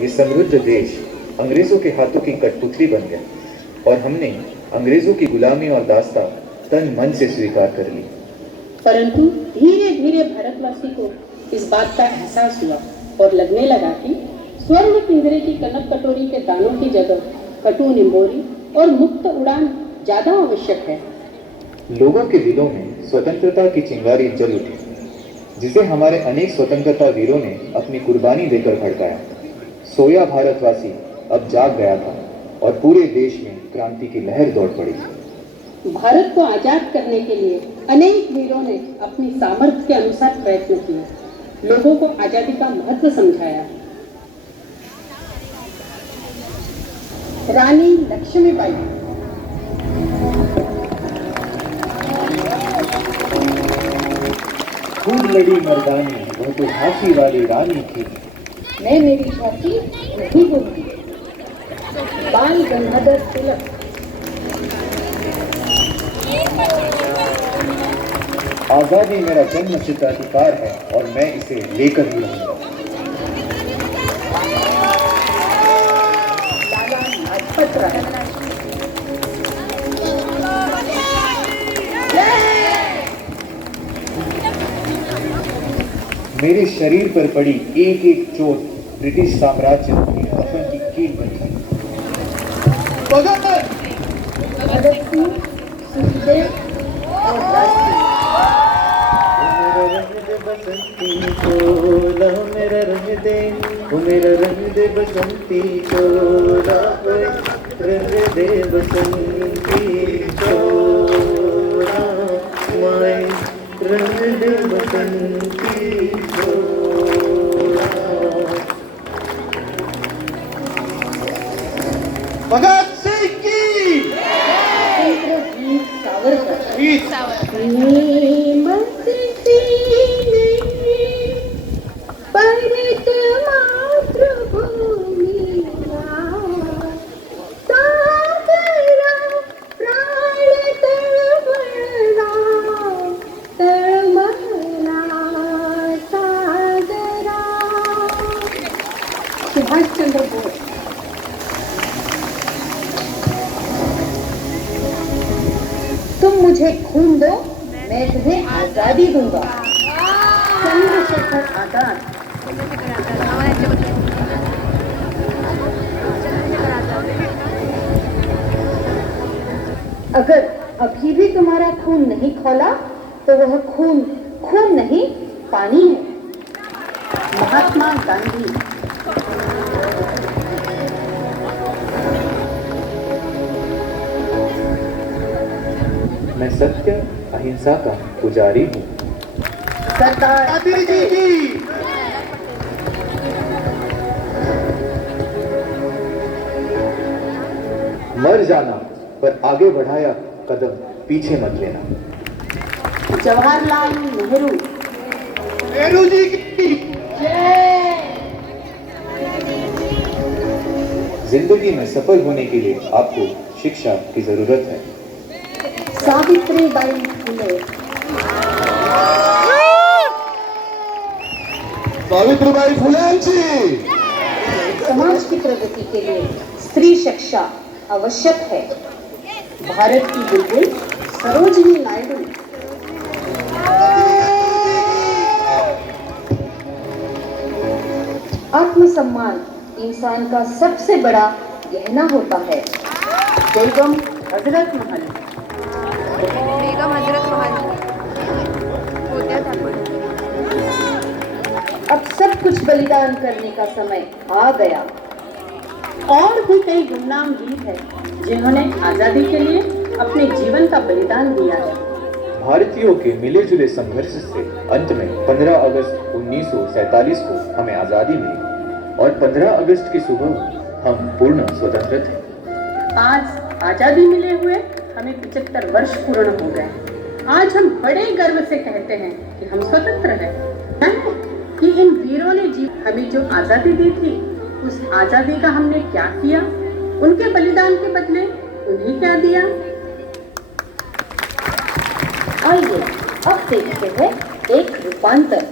ये समृद्ध देश अंग्रेजों के हाथों की कठपुतली बन गया और हमने अंग्रेजों की गुलामी और दास्तां तन मन से स्वीकार कर ली। परंतु धीरे धीरे भारतवासी को इस बात का एहसास हुआ और लगने लगा कि स्वर्ण पिंजरे की कनक कटोरी के दानों की जगह कटु निम्बोरी और मुक्त उड़ान ज्यादा आवश्यक है। लोगों के दिलों में स्वतंत्रता की चिंगारी जल उठी, जिसे हमारे अनेक स्वतंत्रता वीरों ने अपनी कुर्बानी देकर भड़काया। सोया भारतवासी अब जाग गया था और पूरे देश में क्रांति की लहर दौड़ पड़ी। भारत को आजाद करने के लिए अनेक वीरों ने अपनी सामर्थ्य के अनुसार प्रयत्न किए, लोगों को आजादी का महत्व समझाया। रानी लक्ष्मीबाई खूब लड़ी मर्दानी, वह तो झांसी वाली रानी थी। मैं मेरी झांसी नहीं भूलती। बाल गंगाधर तिलक। आजादी मेरा जन्मसिद्ध अधिकार है और मैं इसे लेकर ही रहूंगा। लाला लाजपत राय। मेरे शरीर पर पड़ी एक एक चोट ब्रिटिश साम्राज्य की कफन की कील बन गई। भगत सिंह, सुखदेव और राजगुरु। मेरा रंग दे, मेरा रंग दे बसंती चोला, रंग दे बसंती चोला, माय रंग दे बसंती चोला। भगत सिंह की सावरकर। सुभाष चंद्र बोस। तुम मुझे खून दो, मैं तुम्हें आजादी दूंगा। चंद्रशेखर आजाद। अगर अभी भी तुम्हारा खून नहीं खौला तो वह खून खून नहीं पानी है। महात्मा गांधी। मैं सत्य अहिंसा का पुजारी हूँ। सरदार मर जाना पर आगे बढ़ाया कदम पीछे मत लेना। जवाहरलाल नेहरू। नेहरू जी की जय। जिंदगी में सफल होने के लिए आपको शिक्षा की जरूरत है। सावित्रीबाई फुले। सावित्रीबाई फुले जी। समाज की प्रगति के लिए स्त्री शिक्षा आवश्यक है। भारत की बुलबुल सरोजिनी नायडू। आत्मसम्मान इंसान का सबसे बड़ा गहना होता है। बेगम हजरत महल। बेगम हजरत महल होत्या था। अब सब कुछ बलिदान करने का समय आ गया। और भी कई गुमनाम वीर हैं जिन्होंने आजादी के लिए अपने जीवन का बलिदान दिया है। भारतीयों के मिले जुले संघर्ष से अंत में 15 अगस्त 1947 को हमें आजादी मिली और 15 अगस्त की सुबह हम पूर्ण स्वतंत्र थे। आज आजादी मिले हुए हमें 75 वर्ष पूर्ण हो गए। आज हम बड़े गर्व से कहते हैं कि हम स्वतंत्र हैं, कि इन वीरों ने हमें जो आजादी दी थी उस आजादी का हमने क्या किया, उनके बलिदान के बदले उन्हें क्या दिया। आइए अब देखते हैं एक रूपांतर।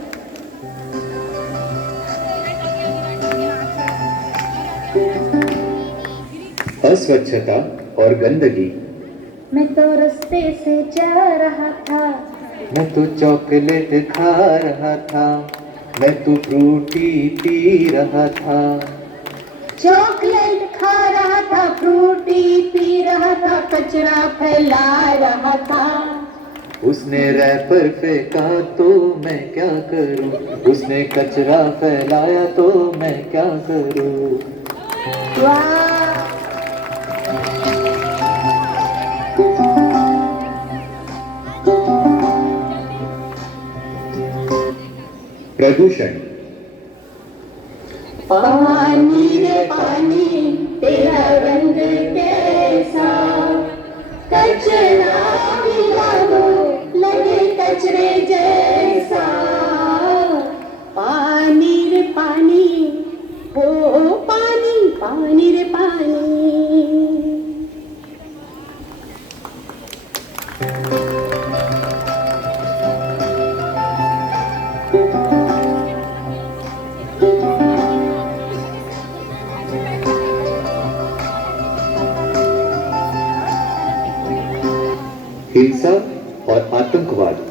अस्वच्छता और गंदगी। मैं तो रास्ते से जा रहा था, मैं तो चॉकलेट खा रहा था, मैं तो फ्रूटी पी रहा था। चॉकलेट खा रहा था, फ्रूटी पी रहा था, कचरा फैला रहा था। उसने रैपर फेंका तो मैं क्या करूं, उसने कचरा फैलाया तो मैं क्या करूं। वाह! प्रदूषण। पानी रे पानी तेरा रंग कैसा, कचरा मिला दो लगे कचरे जैसा। पानी रे पानी, ओ पानी, पानी रे पानी। हिंसा और आतंकवाद।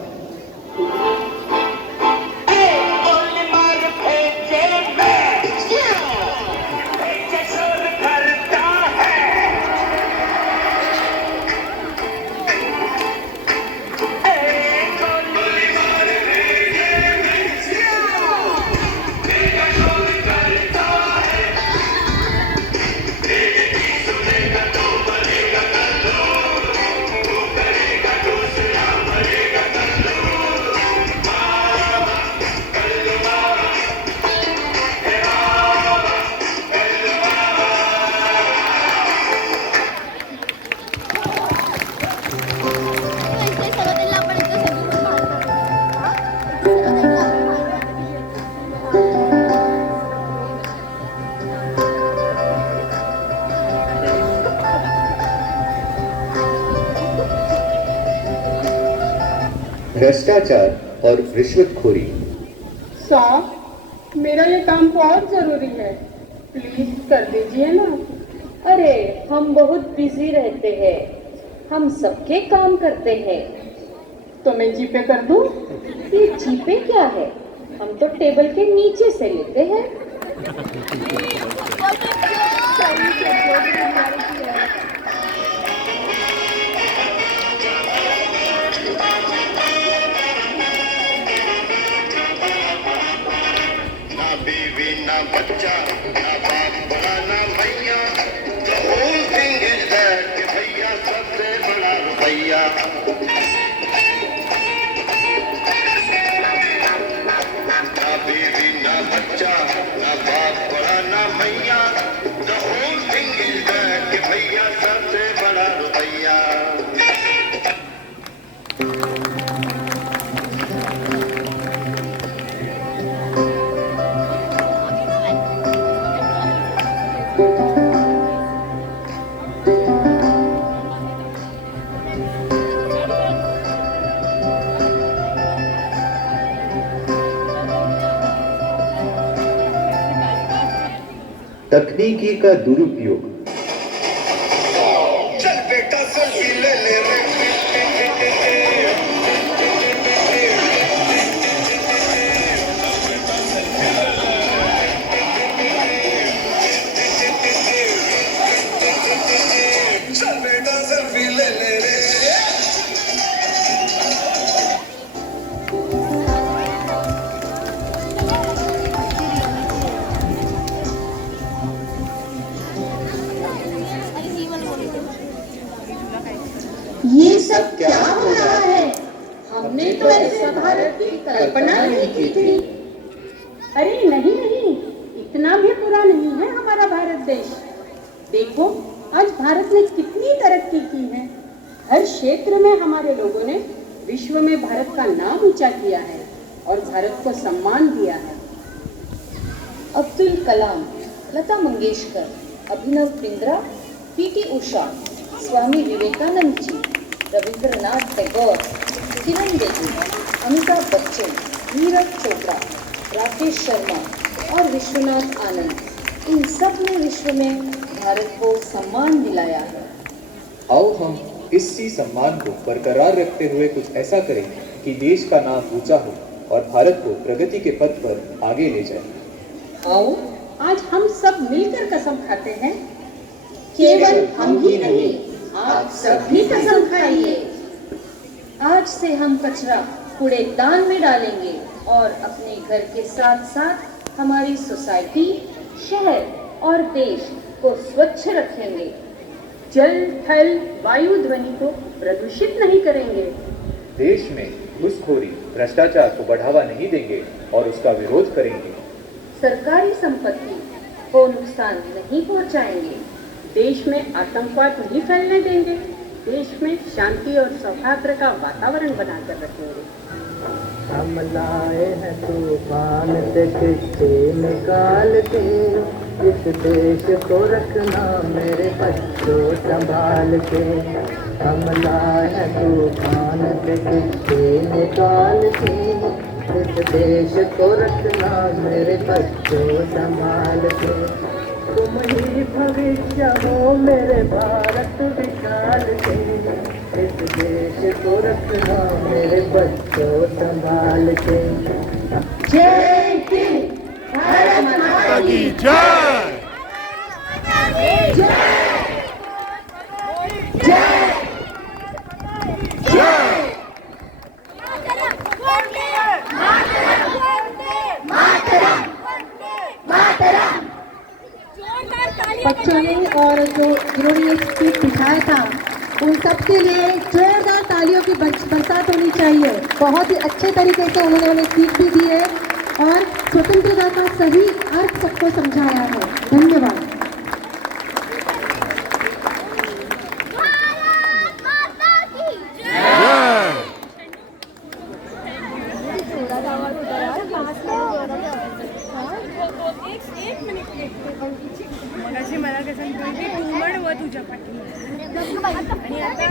भ्रष्टाचार और रिश्वतखोरी। साहब, मेरा ये काम बहुत जरूरी है, प्लीज कर दीजिए ना। अरे हम बहुत बिजी रहते हैं, हम सबके काम करते हैं। तो मैं जीपे कर दूं? ये जीपे क्या है, हम तो टेबल के नीचे से लेते हैं। ना बीवी ना बच्चा ना बाप बड़ा ना भैया, the whole thing is that कि भैया सबसे बड़ा रुपैया। ना बीवी ना बच्चा ना बाप बड़ा ना भैया, the whole thing is that कि भैया सबसे बड़ा रुपैया। तकनीकी का दुरुपयोग। चल बेटा सेल्फी ले ले रे। चल बेटा सेल्फी ले ले रे। ये सब क्या हो रहा है? हमने तो ऐसे भारत की कल्पना नहीं की थी। अरे नहीं नहीं, इतना भी बुरा नहीं है हमारा भारत देश। देखो आज भारत ने कितनी तरक्की की है। हर क्षेत्र में हमारे लोगों ने विश्व में भारत का नाम ऊंचा किया है और भारत को सम्मान दिया है। अब्दुल कलाम, लता मंगेशकर, अभिनव बिंद्रा, पीटी उषा, स्वामी विवेकानंद जी, रविंद्रनाथ टैगोर, किरण बेदी, अमिताभ बच्चन, नीरज चोपड़ा, राकेश शर्मा और विश्वनाथ आनंद, इन सब ने विश्व में भारत को सम्मान दिलाया है। आओ हम इसी सम्मान को बरकरार रखते हुए कुछ ऐसा करें कि देश का नाम ऊंचा हो और भारत को प्रगति के पथ पर आगे ले जाए। आओ आज हम सब मिलकर कसम खाते हैं, केवल हम ही नहीं, आप सब भी कसम खाइए। आज से हम कचरा कूड़ेदान में डालेंगे और अपने घर के साथ साथ हमारी सोसाइटी, शहर और देश को स्वच्छ रखेंगे। जल, थल, वायु, ध्वनि को प्रदूषित नहीं करेंगे। देश में घूसखोरी, भ्रष्टाचार को बढ़ावा नहीं देंगे और उसका विरोध करेंगे। सरकारी संपत्ति को नुकसान नहीं पहुंचाएंगे। देश में आतंकवाद नहीं फैलने देंगे। देश में शांति और सौहार्द का वातावरण बनाकर रखेंगे। हम लाए हैं तूफान से किस्से निकाल के, इस देश को रखना मेरे बच्चों संभाल के। हम लाए हैं तूफान से किस्से निकाल के, इस देश को रखना मेरे बच्चों संभाल के। तुम ही भविष्य हो मेरे भारत विशाल के, इस देश को रखना मेरे बच्चों संभाल के। जय हिंद, भारत माता की जय। बच्चों ने और जिन्होंने ये स्पीच दिखाया था उन सब के लिए जोरदार तालियों की बरसात होनी चाहिए। बहुत ही अच्छे तरीके से उन्होंने हमें सीख भी दी है और स्वतंत्रता का सही अर्थ सबको समझाया है। धन्यवाद। मगाशी मला कसं सांगतोय की घुमड व तुझ्या पाठी आणि आता